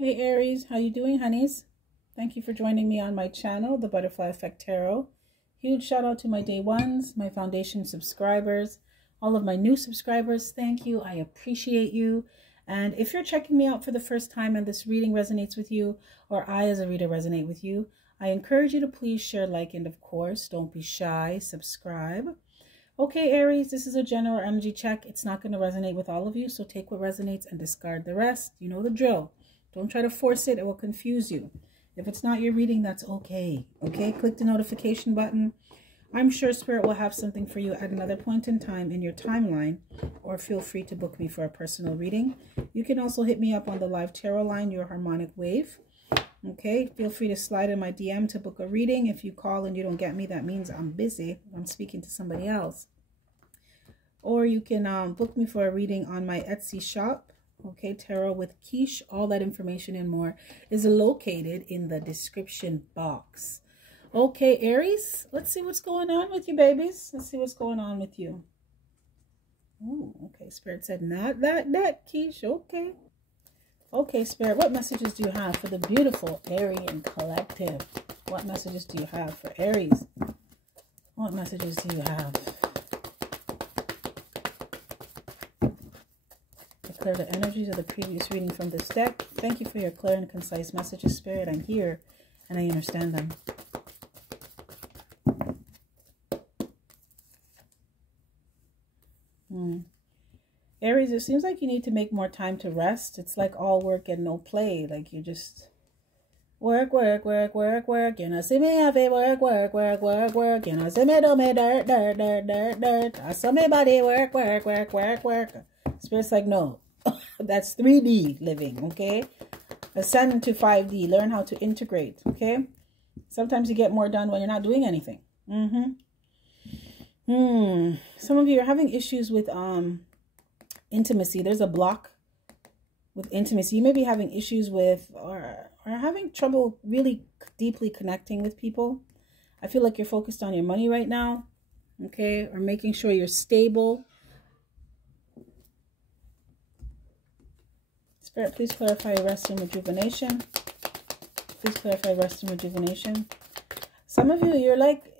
Hey Aries, how you doing, honeys? Thank you for joining me on my channel, The Butterfly Effect Tarot. Huge shout out to my day ones, my foundation subscribers, all of my new subscribers. Thank you. I appreciate you. And if you're checking me out for the first time and this reading resonates with you, or I as a reader resonate with you, I encourage you to please share, like, and of course, don't be shy, subscribe. Okay, Aries, this is a general energy check. It's not going to resonate with all of you, so take what resonates and discard the rest. You know the drill. Don't try to force it. It will confuse you. If it's not your reading, that's okay. Okay, click the notification button. I'm sure Spirit will have something for you at another point in time in your timeline, or feel free to book me for a personal reading. You can also hit me up on the live tarot line, Your Harmonic Wave. Okay, feel free to slide in my DM to book a reading. If you call and you don't get me, that means I'm busy. I'm speaking to somebody else. Or you can book me for a reading on my Etsy shop. Okay, Tarot with Ki-esha. All that information and more is located in the description box. Okay, Aries, let's see what's going on with you, babies. Let's see what's going on with you. Oh, okay, Spirit said not that, Ki-esha. Okay. Okay, Spirit, what messages do you have for the beautiful Arian collective? What messages do you have for Aries? What messages do you have? Clear the energies of the previous reading from this deck. Thank you for your clear and concise messages, Spirit. I'm here and I understand them. Aries, it seems like you need to make more time to rest. It's like all work and no play. Like you just work. You know, see me have it work. You know, see me do me dirt. I saw me body work. Spirit's like, no. That's 3D living, okay? Ascend into 5D. Learn how to integrate, okay? Sometimes you get more done when you're not doing anything. Some of you are having issues with intimacy. There's a block with intimacy. You may be having issues with or having trouble really deeply connecting with people. I feel like you're focused on your money right now, okay? Or making sure you're stable. Spirit, please clarify rest and rejuvenation. Please clarify rest and rejuvenation. Some of you,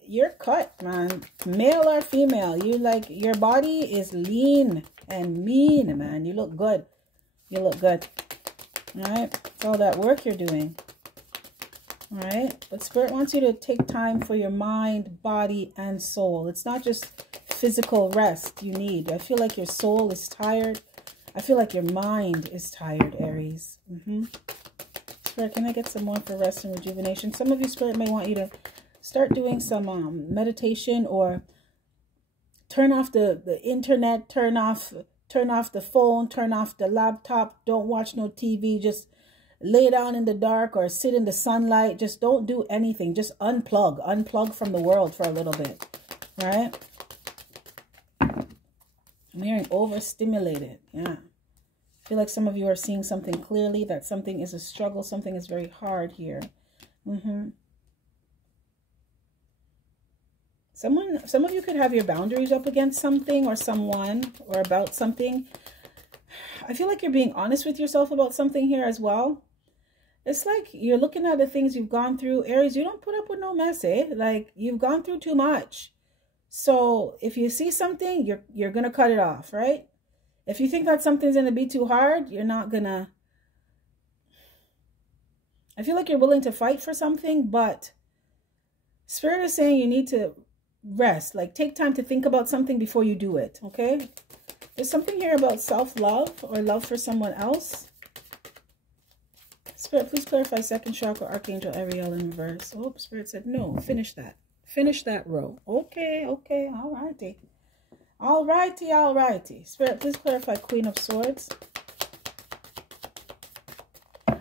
you're cut, man. Male or female. Your body is lean and mean, man. You look good. You look good. All right? It's all that work you're doing. All right? But Spirit wants you to take time for your mind, body, and soul. It's not just physical rest you need. I feel like your soul is tired. I feel like your mind is tired, Aries. Spirit, can I get some more for rest and rejuvenation? Some of you, Spirit, may want you to start doing some meditation, or turn off the internet, turn off the phone, turn off the laptop. Don't watch no TV. Just lay down in the dark or sit in the sunlight. Just don't do anything. Just unplug. Unplug from the world for a little bit. All right? I'm hearing overstimulated. Yeah. I feel like some of you are seeing something clearly, that something is a struggle, something is very hard here. Some of you could have your boundaries up against something or someone or about something. I feel like you're being honest with yourself about something here as well. It's like you're looking at the things you've gone through. Aries, you don't put up with no mess, eh? Like, you've gone through too much. So if you see something, you're going to cut it off, right? If you think that something's going to be too hard, you're not going to. I feel like you're willing to fight for something, but Spirit is saying you need to rest. Like, take time to think about something before you do it, okay? There's something here about self-love or love for someone else. Spirit, please clarify second chakra, Archangel Ariel in reverse. Oh, Spirit said, no, finish that. Finish that row. Okay, okay, all righty. All righty, all righty. Spirit, please clarify Queen of Swords.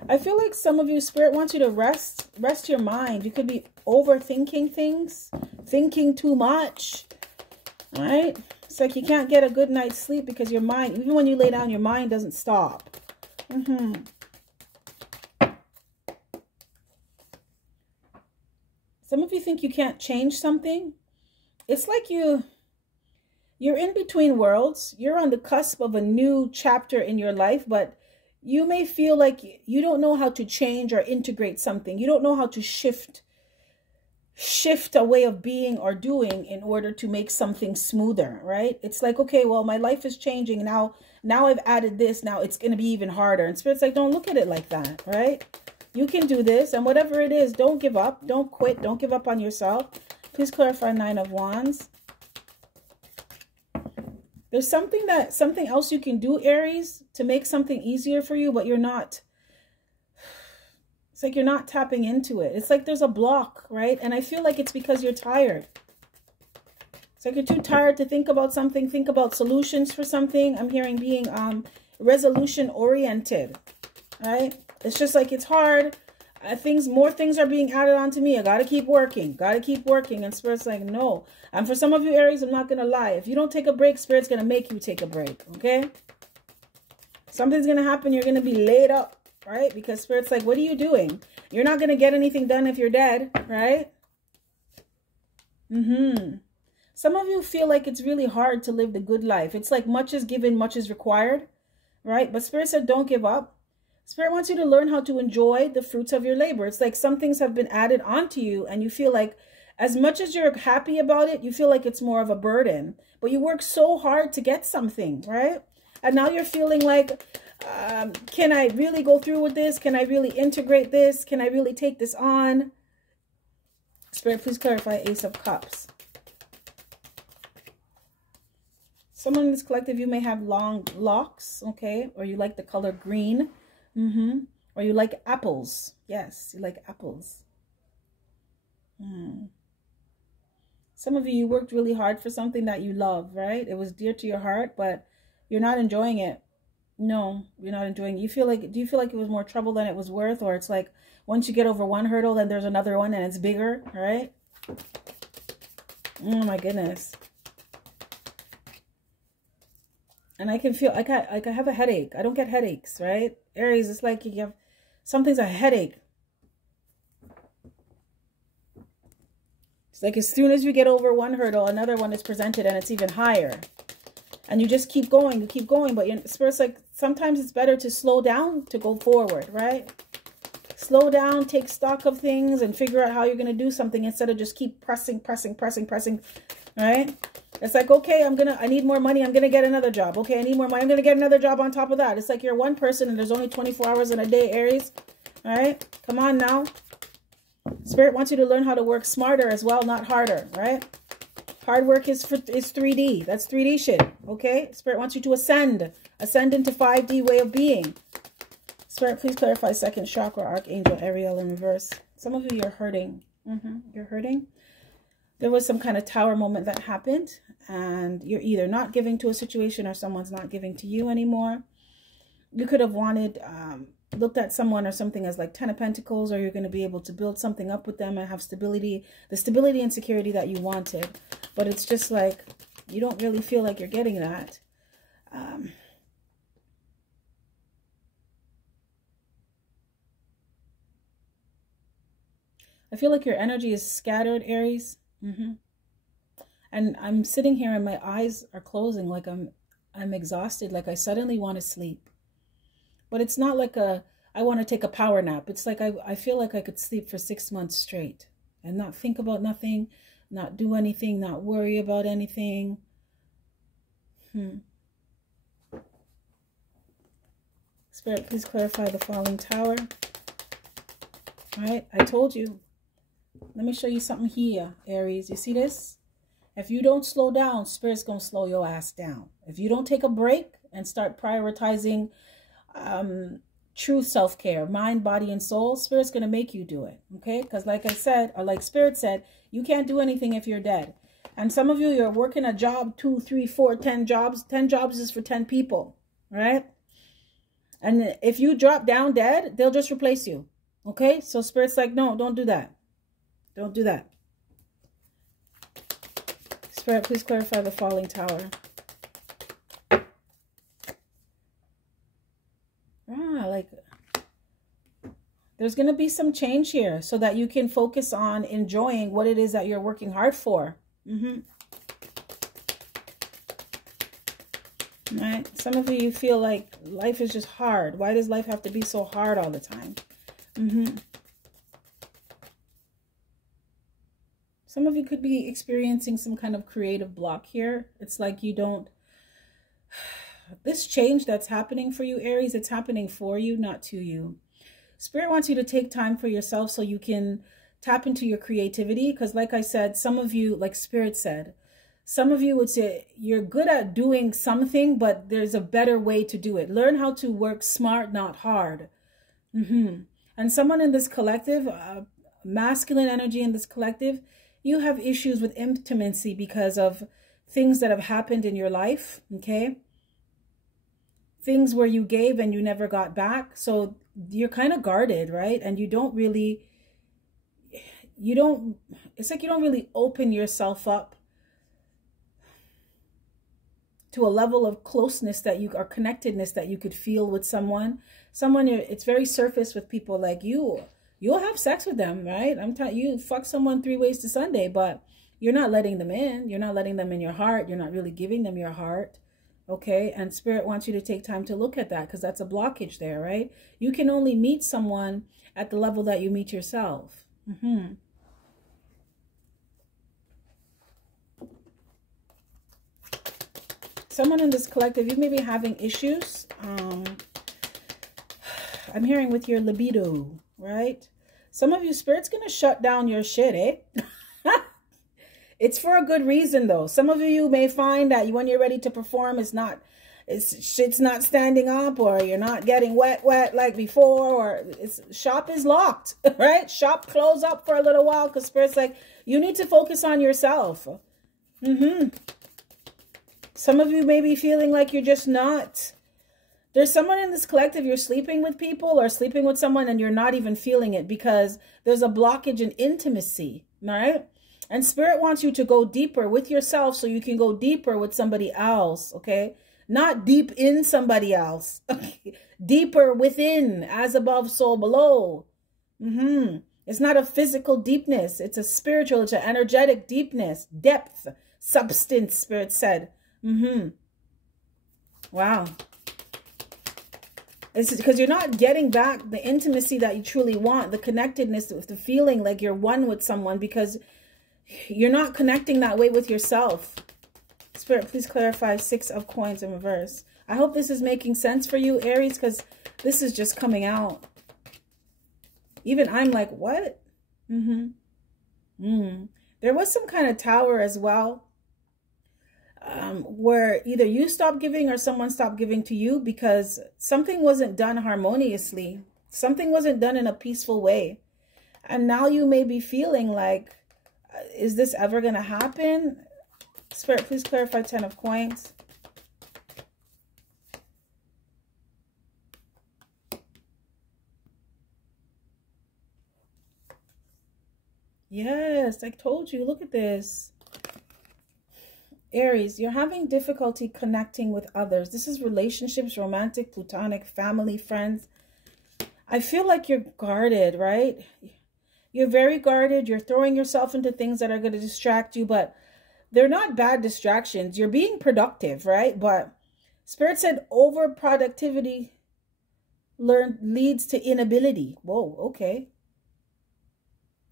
I feel like some of you, Spirit wants you to rest your mind. You could be overthinking things, thinking too much, all right? It's like you can't get a good night's sleep because your mind, even when you lay down, your mind doesn't stop. Some of you think you can't change something. It's like you're in between worlds. You're on the cusp of a new chapter in your life, but you may feel like you don't know how to change or integrate something. You don't know how to shift a way of being or doing in order to make something smoother, right? It's like, okay, well, my life is changing now. Now I've added this. Now it's going to be even harder. And Spirit's like, don't look at it like that, right? You can do this. And whatever it is, don't give up. Don't quit. Don't give up on yourself. Please clarify 9 of Wands. There's something else you can do, Aries, to make something easier for you, but you're not. It's like you're not tapping into it. It's like there's a block, right? And I feel like it's because you're tired. It's like you're too tired to think about something, think about solutions for something. I'm hearing being resolution oriented, right? It's just like it's hard. More things are being added onto me. I got to keep working. Got to keep working. And Spirit's like, no. And for some of you, Aries, I'm not going to lie. If you don't take a break, Spirit's going to make you take a break, okay? Something's going to happen. You're going to be laid up, right? Because Spirit's like, what are you doing? You're not going to get anything done if you're dead, right? Some of you feel like it's really hard to live the good life. It's like much is given, much is required, right? But Spirit said, don't give up. Spirit wants you to learn how to enjoy the fruits of your labor. It's like some things have been added onto you and you feel like as much as you're happy about it, you feel like it's more of a burden. But you work so hard to get something, right? And now you're feeling like, can I really go through with this? Can I really integrate this? Can I really take this on? Spirit, please clarify Ace of Cups. Someone in this collective, you may have long locks, okay? Or you like the color green. Or you like apples. Yes, you like apples. Some of you worked really hard for something that you love, right? It was dear to your heart, but you're not enjoying it. No, you're not enjoying it. Do you feel like it was more trouble than it was worth? Or it's like once you get over one hurdle, then there's another one and it's bigger, right? Oh my goodness. And I can feel like I have a headache. I don't get headaches, right? Aries, it's like you have something's a headache. It's like as soon as you get over one hurdle, another one is presented and it's even higher. And you just keep going, but your Spirit's like sometimes it's better to slow down to go forward, right? Slow down, take stock of things and figure out how you're going to do something instead of just keep pressing, right? It's like, okay, I need more money. I'm going to get another job. Okay, I need more money. I'm going to get another job on top of that. It's like you're one person and there's only 24 hours in a day, Aries. All right, come on now. Spirit wants you to learn how to work smarter as well, not harder, right? Hard work is 3D. That's 3D shit, okay? Spirit wants you to ascend into 5D way of being. Spirit, please clarify second chakra, Archangel Ariel in reverse. Some of you, you're hurting. You're hurting. There was some kind of tower moment that happened and you're either not giving to a situation or someone's not giving to you anymore. You could have looked at someone or something as like 10 of Pentacles, or you're going to be able to build something up with them and have stability, the stability and security that you wanted. But it's just like, you don't really feel like you're getting that. I feel like your energy is scattered, Aries. And I'm sitting here and my eyes are closing like I'm exhausted, like I suddenly want to sleep. But it's not like I want to take a power nap. It's like I feel like I could sleep for 6 months straight and not think about nothing, not do anything, not worry about anything. Spirit, please clarify the falling tower. All right, I told you. Let me show you something here, Aries. You see this? If you don't slow down, Spirit's going to slow your ass down. If you don't take a break and start prioritizing true self-care, mind, body, and soul, Spirit's going to make you do it, okay? Because like I said, or like Spirit said, you can't do anything if you're dead. And some of you, you're working a job, 2, 3, 4, 10 jobs. 10 jobs is for 10 people, right? And if you drop down dead, they'll just replace you, okay? So Spirit's like, no, don't do that. Don't do that. Spirit, please clarify the falling tower. Like there's going to be some change here so that you can focus on enjoying what it is that you're working hard for. right? Some of you feel like life is just hard. Why does life have to be so hard all the time? Some of you could be experiencing some kind of creative block here. It's like you don't... This change that's happening for you, Aries, it's happening for you, not to you. Spirit wants you to take time for yourself so you can tap into your creativity. Because like I said, some of you, like Spirit said, some of you would say you're good at doing something, but there's a better way to do it. Learn how to work smart, not hard. And someone in this collective, masculine energy in this collective, you have issues with intimacy because of things that have happened in your life, okay? Things where you gave and you never got back. So you're kind of guarded, right? And you don't really, it's like you don't really open yourself up to a level of closeness that you, or connectedness that you could feel with someone. It's very surface with people like you. You'll have sex with them, right? I'm telling you, fuck someone 3 ways to Sunday, but you're not letting them in. You're not letting them in your heart. You're not really giving them your heart. Okay, and Spirit wants you to take time to look at that because that's a blockage there, right? You can only meet someone at the level that you meet yourself. Someone in this collective, you may be having issues. I'm hearing with your libido, right? Some of you, Spirit's going to shut down your shit, eh? It's for a good reason, though. Some of you may find that when you're ready to perform, shit's not standing up, or you're not getting wet like before, or shop is locked, right? Shop close up for a little while because Spirit's like, you need to focus on yourself. Some of you may be feeling like you're just not. There's someone in this collective, you're sleeping with people or sleeping with someone and you're not even feeling it because there's a blockage in intimacy, all right? And Spirit wants you to go deeper with yourself so you can go deeper with somebody else, okay? Not deep in somebody else. Okay? Deeper within, as above, so below. It's not a physical deepness. It's a spiritual, it's an energetic deepness, depth, substance, Spirit said. Wow. It's because you're not getting back the intimacy that you truly want, the connectedness, the feeling like you're one with someone because you're not connecting that way with yourself. Spirit, please clarify 6 of coins in reverse. I hope this is making sense for you, Aries, because this is just coming out. Even I'm like, what? There was some kind of tower as well, where either you stopped giving or someone stopped giving to you because something wasn't done harmoniously. Something wasn't done in a peaceful way. And now you may be feeling like, is this ever going to happen? Spirit, please clarify 10 of coins. Yes, I told you. Look at this. Aries, you're having difficulty connecting with others. This is relationships, romantic, platonic, family, friends. I feel like you're guarded, right? You're very guarded. You're throwing yourself into things that are going to distract you, but they're not bad distractions. You're being productive, right? But Spirit said overproductivity leads to inability. Whoa, okay.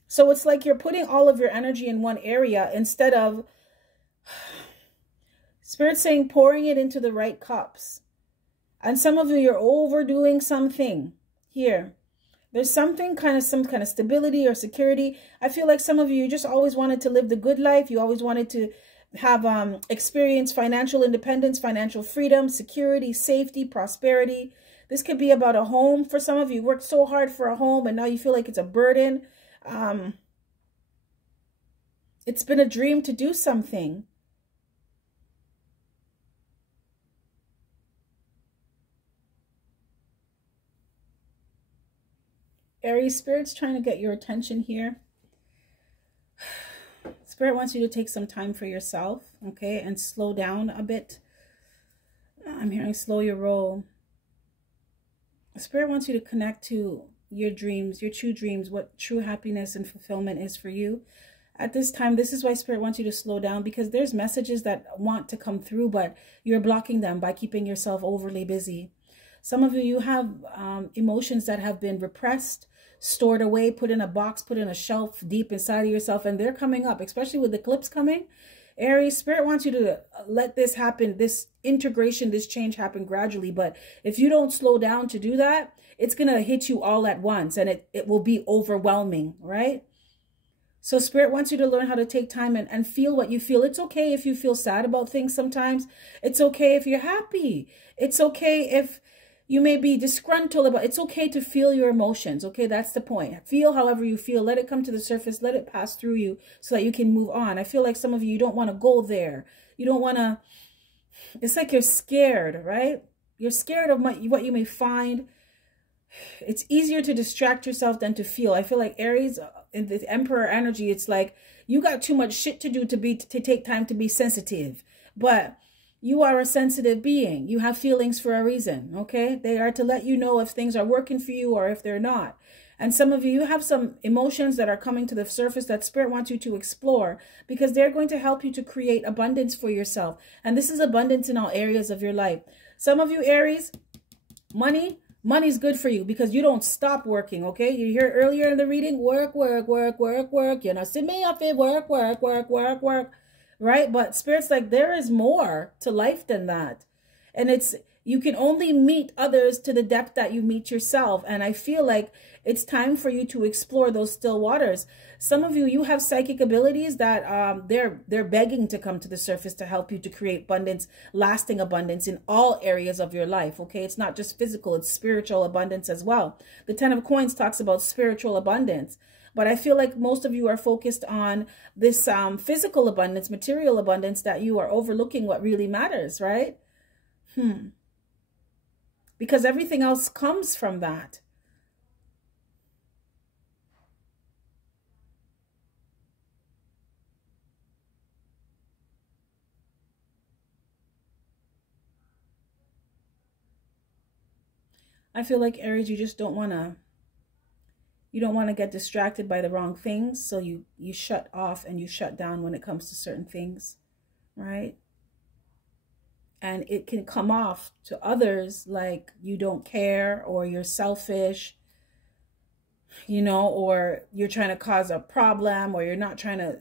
So it's like you're putting all of your energy in one area instead of, Spirit saying, pouring it into the right cups. And some of you, you're overdoing something here. There's some kind of stability or security. I feel like some of you just always wanted to live the good life. You always wanted to have experience financial independence, financial freedom, security, safety, prosperity. This could be about a home. For some of you, worked so hard for a home and now you feel like it's a burden. It's been a dream to do something. Aries, Spirit's trying to get your attention here. Spirit wants you to take some time for yourself, okay, and slow down a bit. I'm hearing slow your roll. Spirit wants you to connect to your dreams, your true dreams, what true happiness and fulfillment is for you. at this time, this is why Spirit wants you to slow down, because there's messages that want to come through, but you're blocking them by keeping yourself overly busy. Some of you, you have emotions that have been repressed, stored away, put in a box, put in a shelf deep inside of yourself, and they're coming up, especially with the eclipse coming. Aries, Spirit wants you to let this happen, this integration, this change happen gradually. But if you don't slow down to do that, it's going to hit you all at once, and it will be overwhelming, right? So Spirit wants you to learn how to take time and feel what you feel. It's okay if you feel sad about things sometimes. It's okay if you're happy. It's okay if you may be disgruntled about it. It's okay to feel your emotions. Okay, that's the point. Feel however you feel. Let it come to the surface. Let it pass through you so that you can move on. I feel like some of you don't want to go there. You don't want to. It's like you're scared, right? You're scared of what you may find. It's easier to distract yourself than to feel. I feel like Aries in the Emperor energy, it's like you got too much shit to do to take time to be sensitive. But you are a sensitive being. You have feelings for a reason, okay? They are to let you know if things are working for you or if they're not. And some of you have some emotions that are coming to the surface that Spirit wants you to explore, because they're going to help you to create abundance for yourself. And this is abundance in all areas of your life. Some of you, Aries, money's good for you because you don't stop working, okay? You hear earlier in the reading, work, work, work, work, work. You know, see me up here, work, work, work, work, work. Right? But Spirit's like, there is more to life than that. And you can only meet others to the depth that you meet yourself. And I feel like it's time for you to explore those still waters. Some of you, you have psychic abilities that they're begging to come to the surface to help you to create abundance, lasting abundance in all areas of your life. Okay, it's not just physical, it's spiritual abundance as well. The 10 of Coins talks about spiritual abundance. But I feel like most of you are focused on this physical abundance, material abundance, that you are overlooking what really matters, right? Because everything else comes from that. I feel like, Aries, you just don't want to. You don't want to get distracted by the wrong things, so you shut off and you shut down when it comes to certain things, right? And it can come off to others like you don't care, or you're selfish, you know, or you're trying to cause a problem, or you're not trying to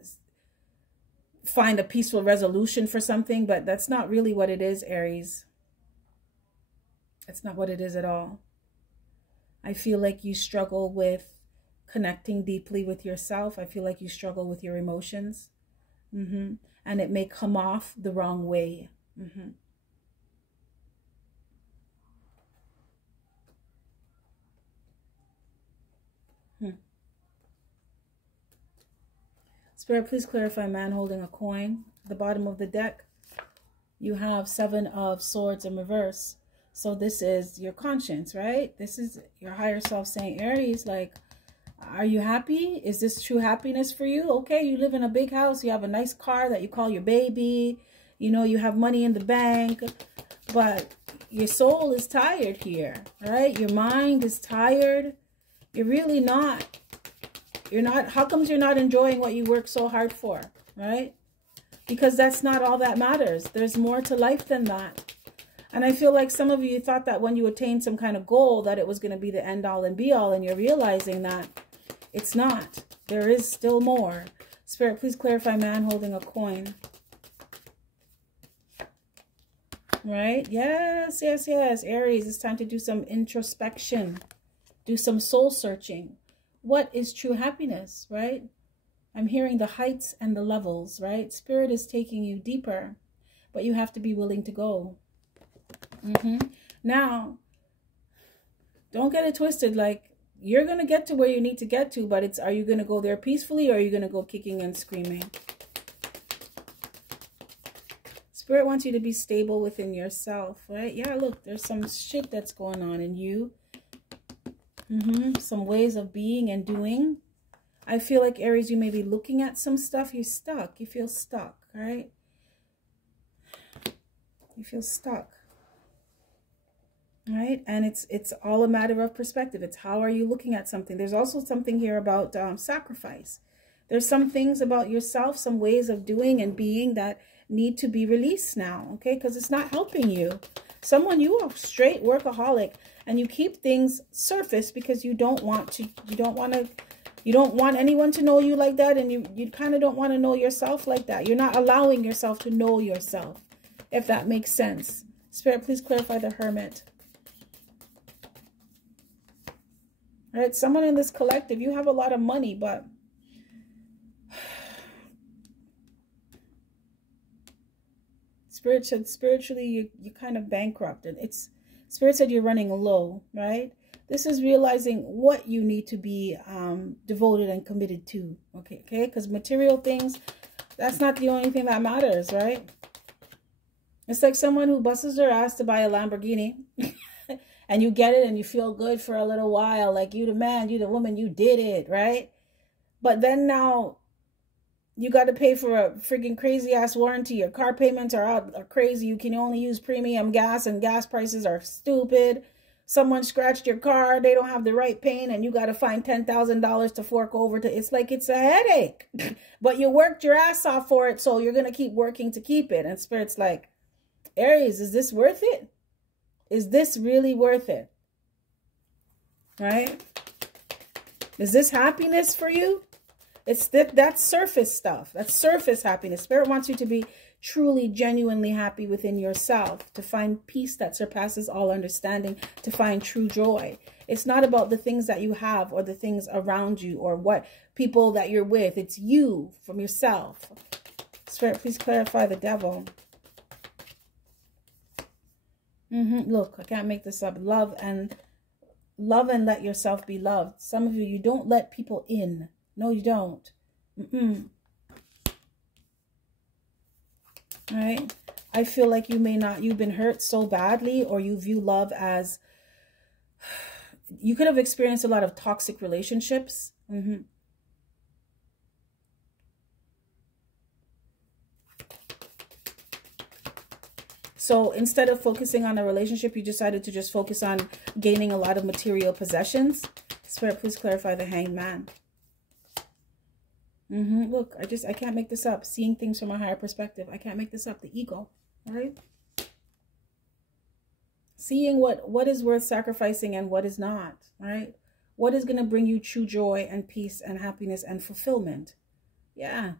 find a peaceful resolution for something. But that's not really what it is, Aries. That's not what it is at all. I feel like you struggle with connecting deeply with yourself. I feel like you struggle with your emotions. And it may come off the wrong way. Spirit, please clarify man holding a coin. At the bottom of the deck, you have 7 of Swords in reverse. So this is your conscience, right? This is your higher self saying, Aries, like, are you happy? Is this true happiness for you? Okay, you live in a big house. You have a nice car that you call your baby. You know, you have money in the bank. But your soul is tired here, right? Your mind is tired. You're really not. You're not. How comes you're not enjoying what you work so hard for, right? Because that's not all that matters. There's more to life than that. And I feel like some of you thought that when you attained some kind of goal that it was going to be the end all and be all, and you're realizing that it's not. There is still more. Spirit, please clarify man holding a coin. Right? Yes, yes, yes. Aries, it's time to do some introspection. Do some soul searching. What is true happiness, right? I'm hearing the heights and the levels, right? Spirit is taking you deeper, but you have to be willing to go. Now, don't get it twisted. Like, you're going to get to where you need to get to, but are you going to go there peacefully, or are you going to go kicking and screaming? Spirit wants you to be stable within yourself, right? Yeah, look, there's some shit that's going on in you. Some ways of being and doing. I feel like, Aries, you may be looking at some stuff. You're stuck. You feel stuck, right? You feel stuck. Right? And it's all a matter of perspective. It's how are you looking at something. There's also something here about sacrifice, There's some things about yourself, some ways of doing and being that need to be released now, okay? Because it's not helping you. Someone, you are straight workaholic and you keep things surface because you don't want anyone to know you like that, and you kind of don't want to know yourself like that. You're not allowing yourself to know yourself, if that makes sense. Spirit, please clarify the Hermit. All right, someone in this collective, you have a lot of money, but Spirit said spiritually you're kind of bankrupt. And Spirit said you're running low, right? This is realizing what you need to be devoted and committed to, okay? Because material things, that's not the only thing that matters, right? It's like someone who busts their ass to buy a Lamborghini and you get it and you feel good for a little while, like you the man, you the woman, you did it, right? But then now you got to pay for a freaking crazy ass warranty. Your car payments are crazy. You can only use premium gas and gas prices are stupid. Someone scratched your car, they don't have the right paint, and you got to find $10,000 to fork over to. It's like it's a headache. But you worked your ass off for it, so you're going to keep working to keep it. And Spirit's like, Aries, is this worth it? Is this really worth it? Right? Is this happiness for you? It's that's surface stuff. That's surface happiness. Spirit wants you to be truly, genuinely happy within yourself, to find peace that surpasses all understanding, to find true joy. It's not about the things that you have or the things around you or what people that you're with. It's you from yourself. Spirit, please clarify the Devil. Look, I can't make this up. Love and let yourself be loved. Some of you don't let people in. No, you don't. All right. I feel like you've been hurt so badly, or you view love as, you could have experienced a lot of toxic relationships. So instead of focusing on a relationship, you decided to just focus on gaining a lot of material possessions. Spirit, please clarify the Hanged Man. Look, I can't make this up. Seeing things from a higher perspective. I can't make this up. The ego, right? Seeing what is worth sacrificing and what is not, right? What is going to bring you true joy and peace and happiness and fulfillment? Yeah.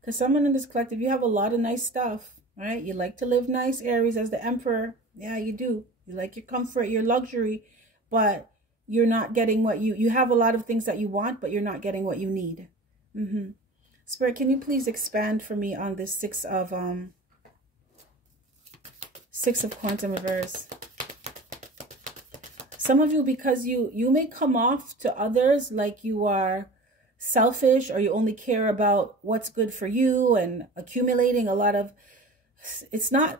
Because someone in this collective, you have a lot of nice stuff, right? You like to live nice, Aries, as the Emperor. Yeah, you do. You like your comfort, your luxury, but you're not getting what you have a lot of things that you want, but you're not getting what you need. Spirit, can you please expand for me on this Six of Quantum Reverse? Some of you, because you may come off to others like you are selfish, or you only care about what's good for you and accumulating a lot of, it's not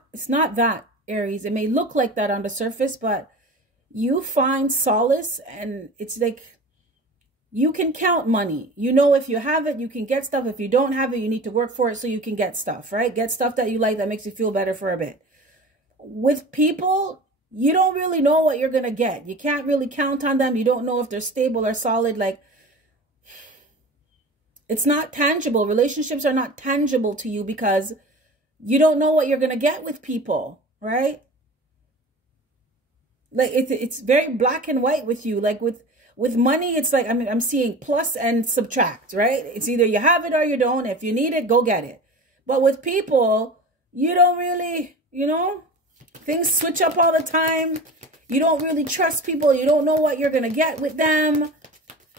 that, Aries. It may look like that on the surface, but you find solace, and it's like you can count money. You know, if you have it, you can get stuff. If you don't have it, you need to work for it so you can get stuff, right? Get stuff that you like, that makes you feel better for a bit. With people, you don't really know what you're going to get. You can't really count on them. You don't know if they're stable or solid. Like, it's not tangible. Relationships are not tangible to you because you don't know what you're going to get with people, right? Like it's very black and white with you. Like with money, it's like, I'm seeing plus and subtract, right? It's either you have it or you don't. If you need it, go get it. But with people, you don't really, things switch up all the time. You don't really trust people. You don't know what you're going to get with them.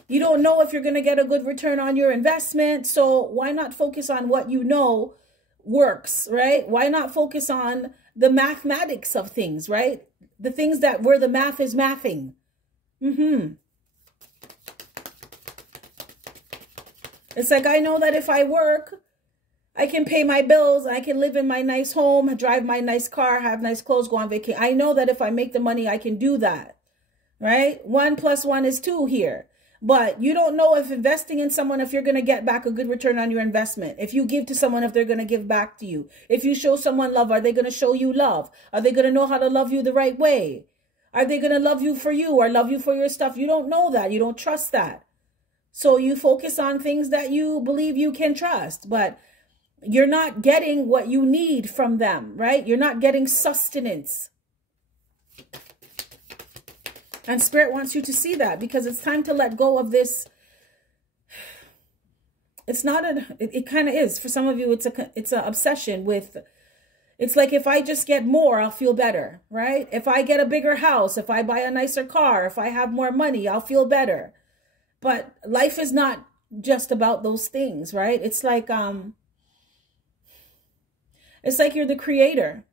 You don't know if you're going to get a good return on your investment. So why not focus on what you know works, right? Why not focus on the mathematics of things, right? The things where the math is mathing. It's like, I know that if I work, I can pay my bills. I can live in my nice home, drive my nice car, have nice clothes, go on vacation. I know that if I make the money, I can do that, right? 1 + 1 is 2 here. But you don't know if investing in someone, if you're going to get back a good return on your investment. If you give to someone, if they're going to give back to you. If you show someone love, are they going to show you love? Are they going to know how to love you the right way? Are they going to love you for you or love you for your stuff? You don't know that. You don't trust that. So you focus on things that you believe you can trust, but you're not getting what you need from them, right? You're not getting sustenance. And Spirit wants you to see that, because it's time to let go of this. It's not it kind of is. For some of you, it's an obsession with, it's like, if I just get more, I'll feel better, right? If I get a bigger house, if I buy a nicer car, if I have more money, I'll feel better. But life is not just about those things, right? It's like you're the creator,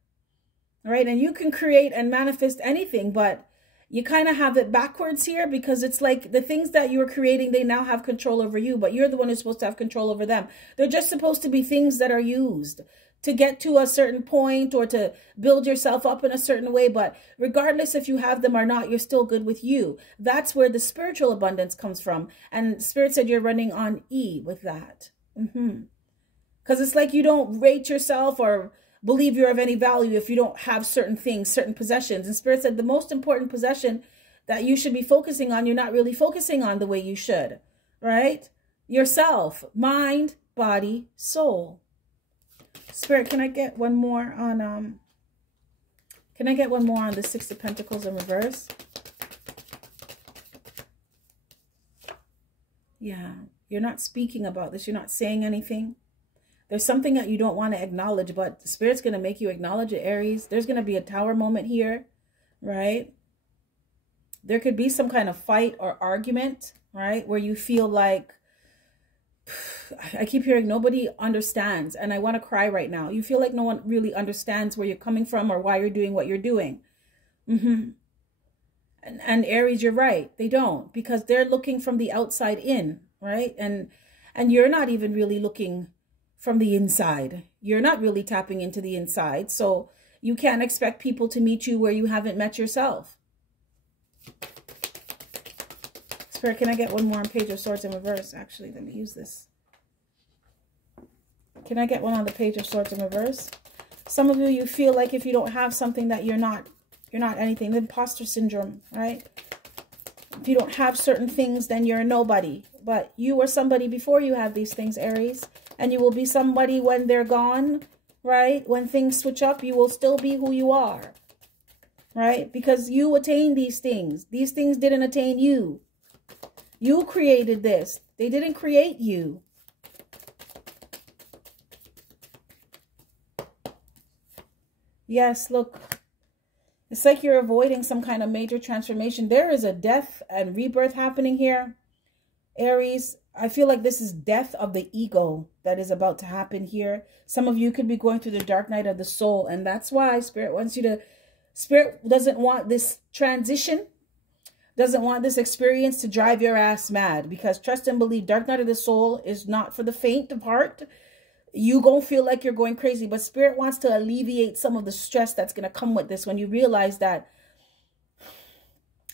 right? And you can create and manifest anything, but you kind of have it backwards here, because it's like the things that you're creating, they now have control over you, but you're the one who's supposed to have control over them. They're just supposed to be things that are used to get to a certain point or to build yourself up in a certain way. But regardless if you have them or not, you're still good with you. That's where the spiritual abundance comes from. And Spirit said you're running on E with that. Because it's like you don't rate yourself or believe you're of any value if you don't have certain things, certain possessions. And Spirit said the most important possession that you should be focusing on, you're not really focusing on the way you should, right? Yourself, mind, body, soul. Spirit, can I get one more on the Six of Pentacles in reverse? Yeah, you're not speaking about this. You're not saying anything. There's something that you don't want to acknowledge, but the Spirit's going to make you acknowledge it, Aries. There's going to be a tower moment here, right? There could be some kind of fight or argument, right? Where you feel like, I keep hearing nobody understands, and I want to cry right now. You feel like no one really understands where you're coming from or why you're doing what you're doing. And Aries, you're right. They don't, because they're looking from the outside in, right? And you're not even really looking from the inside. You're not really tapping into the inside. So you can't expect people to meet you where you haven't met yourself. Spirit, can I get one more on Page of Swords in reverse? Actually, let me use this. Can I get one on the Page of Swords in reverse? Some of you, you feel like if you don't have something that you're not anything. The imposter syndrome, right? If you don't have certain things, then you're a nobody. But you were somebody before you had these things, Aries. And you will be somebody when they're gone, right? When things switch up, you will still be who you are, right? Because you attained these things. These things didn't attain you. You created this. They didn't create you. Yes, look. It's like you're avoiding some kind of major transformation. There is a death and rebirth happening here, Aries. I feel like this is death of the ego that is about to happen here. Some of you could be going through the dark night of the soul. And that's why Spirit wants you to, Spirit doesn't want this transition, doesn't want this experience to drive your ass mad. Because trust and believe, dark night of the soul is not for the faint of heart. You gonna feel like you're going crazy. But Spirit wants to alleviate some of the stress that's going to come with this when you realize that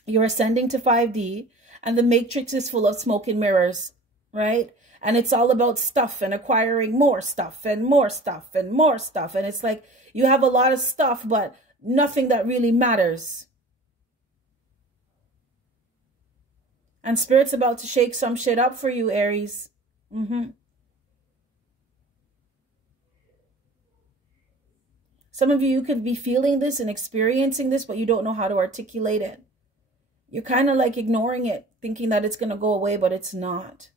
you're ascending to 5D and the matrix is full of smoke and mirrors. Right? And it's all about stuff and acquiring more stuff and more stuff and more stuff. And it's like you have a lot of stuff, but nothing that really matters. And Spirit's about to shake some shit up for you, Aries. Some of you could be feeling this and experiencing this, but you don't know how to articulate it. You're kind of like ignoring it, thinking that it's going to go away, but it's not.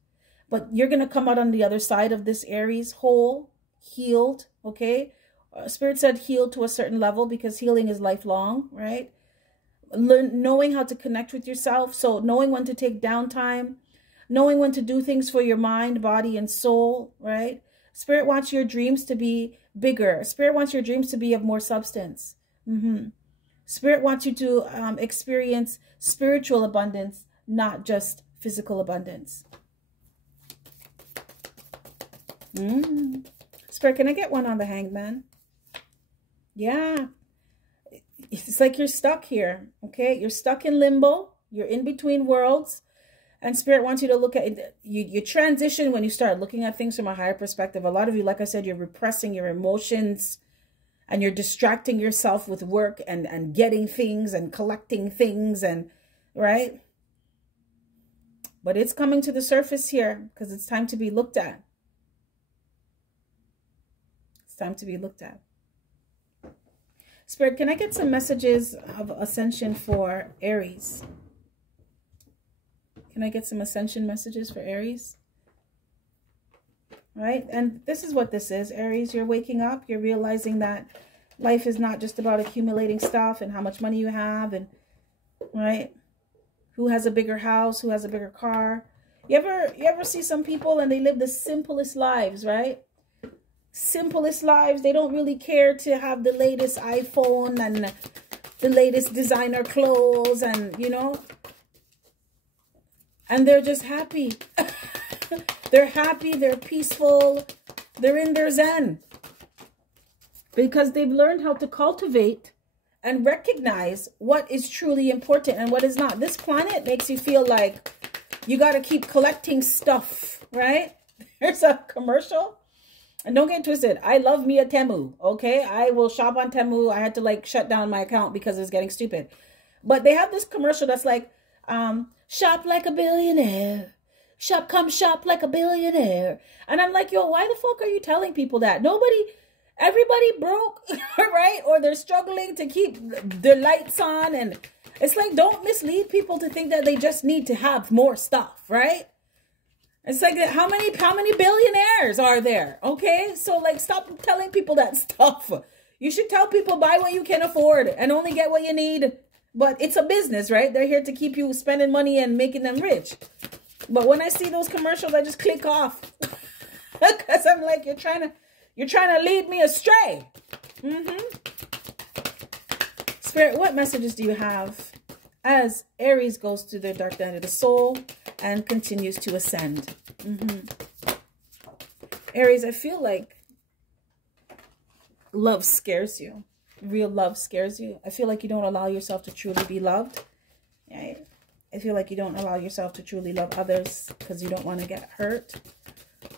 But you're going to come out on the other side of this, Aries, whole, healed, okay? Spirit said healed to a certain level because healing is lifelong, right? Knowing how to connect with yourself. So knowing when to take downtime, knowing when to do things for your mind, body, and soul, right? Spirit wants your dreams to be bigger. Spirit wants your dreams to be of more substance. Spirit wants you to experience spiritual abundance, not just physical abundance. Spirit, can I get one on the Hangman? Yeah. It's like you're stuck here, okay? You're stuck in limbo. You're in between worlds. And Spirit wants you to look at it. You transition when you start looking at things from a higher perspective. A lot of you, like I said, you're repressing your emotions and you're distracting yourself with work and getting things and collecting things and, right? But it's coming to the surface here because it's time to be looked at. It's time to be looked at. Spirit, can I get some messages of ascension for Aries? Can I get some ascension messages for Aries? Right? And this is what this is. Aries, you're waking up. You're realizing that life is not just about accumulating stuff and how much money you have, and right? Who has a bigger house, who has a bigger car. You ever see some people and they live the simplest lives, right? Simplest lives. They don't really care to have the latest iPhone and the latest designer clothes, and you know, and they're just happy. They're happy, they're peaceful, they're in their zen. Because they've learned how to cultivate and recognize what is truly important and what is not. This planet makes you feel like you got to keep collecting stuff, right? There's a commercial. And don't get twisted. I love me a Temu, okay? I will shop on Temu. I had to like shut down my account because it was getting stupid. But they have this commercial that's like, shop like a billionaire. Come shop like a billionaire. And I'm like, yo, why the fuck are you telling people that? Everybody broke, right? Or they're struggling to keep their lights on. And it's like, don't mislead people to think that they just need to have more stuff, right? It's like, how many billionaires are there? Okay, so like, stop telling people that stuff. You should tell people, buy what you can afford and only get what you need. But it's a business, right? They're here to keep you spending money and making them rich. But when I see those commercials, I just click off. Because I'm like, you're trying to lead me astray. Spirit, what messages do you have as Aries goes through their dark night of the soul and continues to ascend? Aries, I feel like love scares you. Real love scares you. I feel like you don't allow yourself to truly be loved. Right? I feel like you don't allow yourself to truly love others because you don't want to get hurt.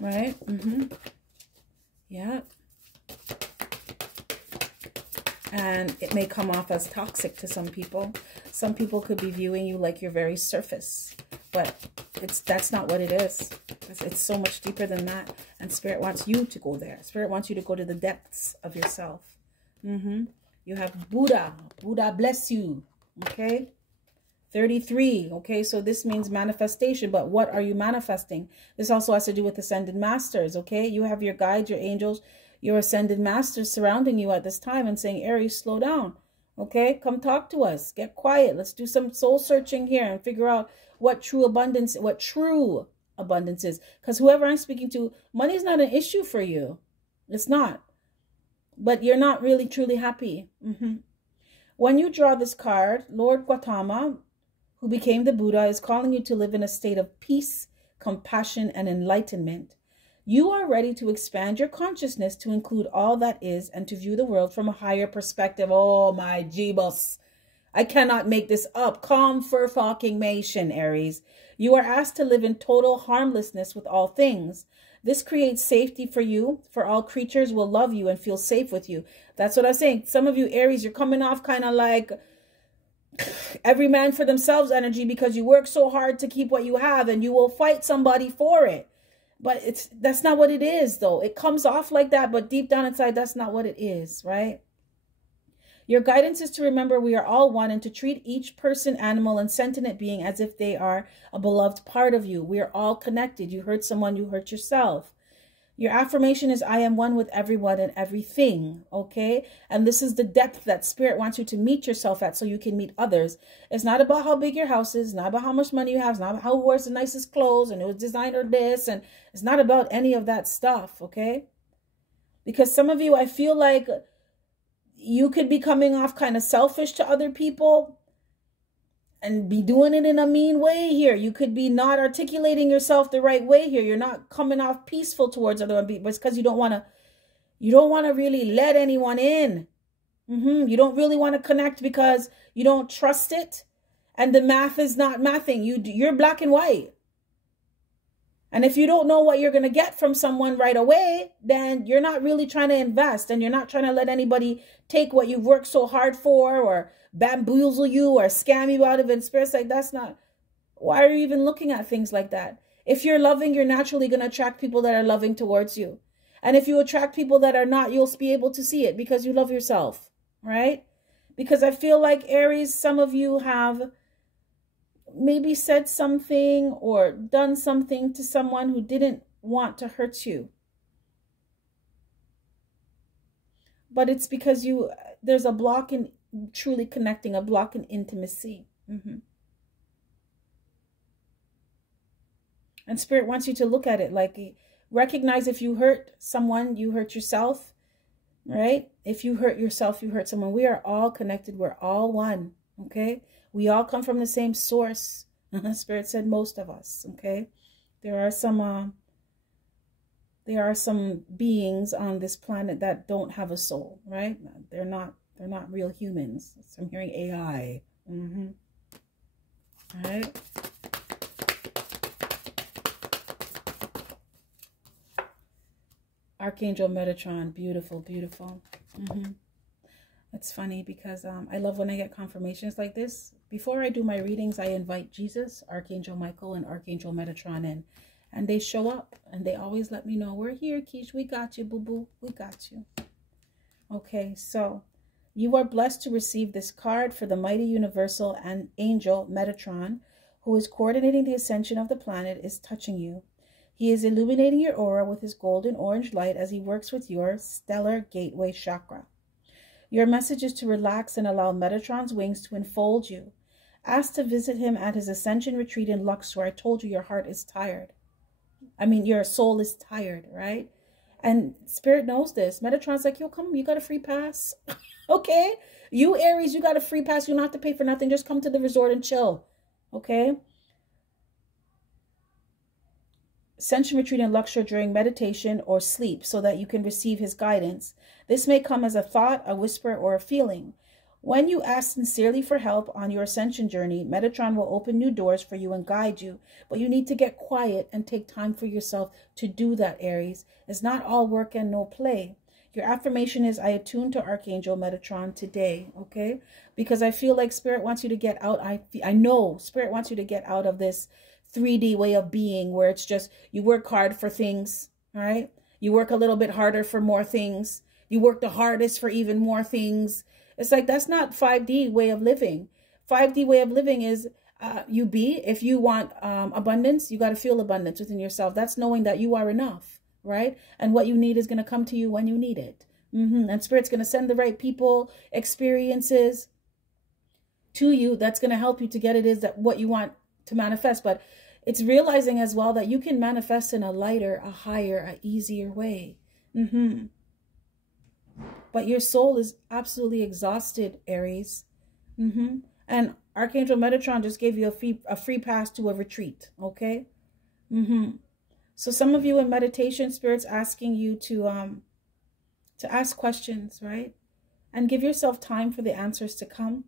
Right? Yeah. And it may come off as toxic to some people. Some people could be viewing you like you're very surface. But that's not what it is. It's so much deeper than that. And Spirit wants you to go there. Spirit wants you to go to the depths of yourself. You have Buddha. Buddha bless you. Okay? 33. Okay, so this means manifestation. But what are you manifesting? This also has to do with ascended masters. Okay, you have your guides, your angels, your ascended masters surrounding you at this time and saying, Aries, slow down. Okay, come talk to us. Get quiet. Let's do some soul searching here and figure out what true abundance is. Because whoever I'm speaking to, money is not an issue for you. It's not. But you're not really truly happy. When you draw this card, Lord Gautama, who became the Buddha, is calling you to live in a state of peace, compassion, and enlightenment. You are ready to expand your consciousness to include all that is and to view the world from a higher perspective. Oh my Jeebus. I cannot make this up. Confirmation, Aries. You are asked to live in total harmlessness with all things. This creates safety for you, for all creatures will love you and feel safe with you. That's what I'm saying. Some of you, Aries, you're coming off kind of like every man for themselves energy because you work so hard to keep what you have and you will fight somebody for it. But that's not what it is, though. It comes off like that, but deep down inside, that's not what it is, right? Your guidance is to remember we are all one and to treat each person, animal, and sentient being as if they are a beloved part of you. We are all connected. You hurt someone, you hurt yourself. Your affirmation is, I am one with everyone and everything, okay? And this is the depth that Spirit wants you to meet yourself at so you can meet others. It's not about how big your house is, not about how much money you have, it's not about who wears the nicest clothes and who's designer this, and it's not about any of that stuff, okay? Because some of you, I feel like you could be coming off kind of selfish to other people and be doing it in a mean way here. You could be not articulating yourself the right way here. You're not coming off peaceful towards other people. It's because you don't want to really let anyone in. You don't really want to connect because you don't trust it. And the math is not mathing. You're black and white. And if you don't know what you're going to get from someone right away, then you're not really trying to invest and you're not trying to let anybody take what you've worked so hard for or bamboozle you or scam you out of it. Spirit's like, that's not Why are you even looking at things like that? If you're loving, you're naturally going to attract people that are loving towards you. And if you attract people that are not, you'll be able to see it because you love yourself, right? Because I feel like, Aries, some of you have maybe said something or done something to someone who didn't want to hurt you. But it's because there's a block in truly connecting, a block in intimacy. And Spirit wants you to look at it like, recognize if you hurt someone, you hurt yourself, right? If you hurt yourself, you hurt someone. We are all connected. We're all one, okay? We all come from the same source. Spirit said most of us, okay? There are some beings on this planet that don't have a soul, right? They're not real humans. So I'm hearing AI. All right. Archangel Metatron, beautiful, beautiful. It's funny because I love when I get confirmations like this. Before I do my readings, I invite Jesus, Archangel Michael, and Archangel Metatron in. And they show up and they always let me know, we're here, Keish, we got you, boo-boo, we got you. Okay, so you are blessed to receive this card for the mighty universal and angel Metatron, who is coordinating the ascension of the planet, is touching you. He is illuminating your aura with his golden orange light as he works with your stellar gateway chakra. Your message is to relax and allow Metatron's wings to enfold you. Ask to visit him at his ascension retreat in Luxor. I told you your heart is tired. I mean, your soul is tired, right? And Spirit knows this. Metatron's like, yo, come, you got a free pass. Okay? You Aries, you got a free pass. You don't have to pay for nothing. Just come to the resort and chill. Okay? Ascension retreat in Luxor during meditation or sleep so that you can receive his guidance. This may come as a thought, a whisper, or a feeling. When you ask sincerely for help on your ascension journey, Metatron will open new doors for you and guide you. But you need to get quiet and take time for yourself to do that, Aries. It's not all work and no play. Your affirmation is, I attune to Archangel Metatron today, okay? Because I feel like Spirit wants you to get out. I know Spirit wants you to get out of this 3D way of being where it's just you work hard for things, right? You work a little bit harder for more things. You work the hardest for even more things. It's like, that's not 5D way of living. 5D way of living is if you want abundance, you got to feel abundance within yourself. That's knowing that you are enough, right? And what you need is going to come to you when you need it. And Spirit's going to send the right people, experiences to you that's going to help you to get it is that what you want to manifest. But it's realizing as well that you can manifest in a lighter, a higher, a easier way. But your soul is absolutely exhausted, Aries. And Archangel Metatron just gave you a free pass to a retreat, okay? So some of you in meditation, Spirit's asking you to ask questions, right? And give yourself time for the answers to come.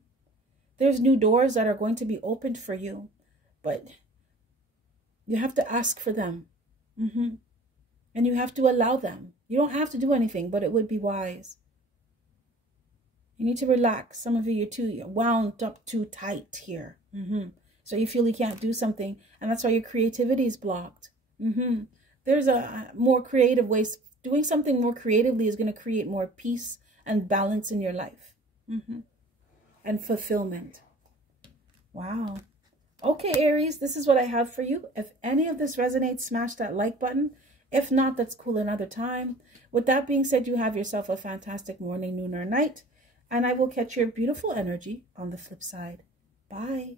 There's new doors that are going to be opened for you, but you have to ask for them. And you have to allow them. You don't have to do anything, but it would be wise. You need to relax. Some of you, you're wound up too tight here. So you feel you can't do something, and that's why your creativity is blocked. There's a more creative ways. Doing something more creatively is going to create more peace and balance in your life. And fulfillment. Wow. Okay, Aries, this is what I have for you. If any of this resonates, smash that like button. If not, that's cool another time. With that being said, you have yourself a fantastic morning, noon, or night. And I will catch your beautiful energy on the flip side. Bye.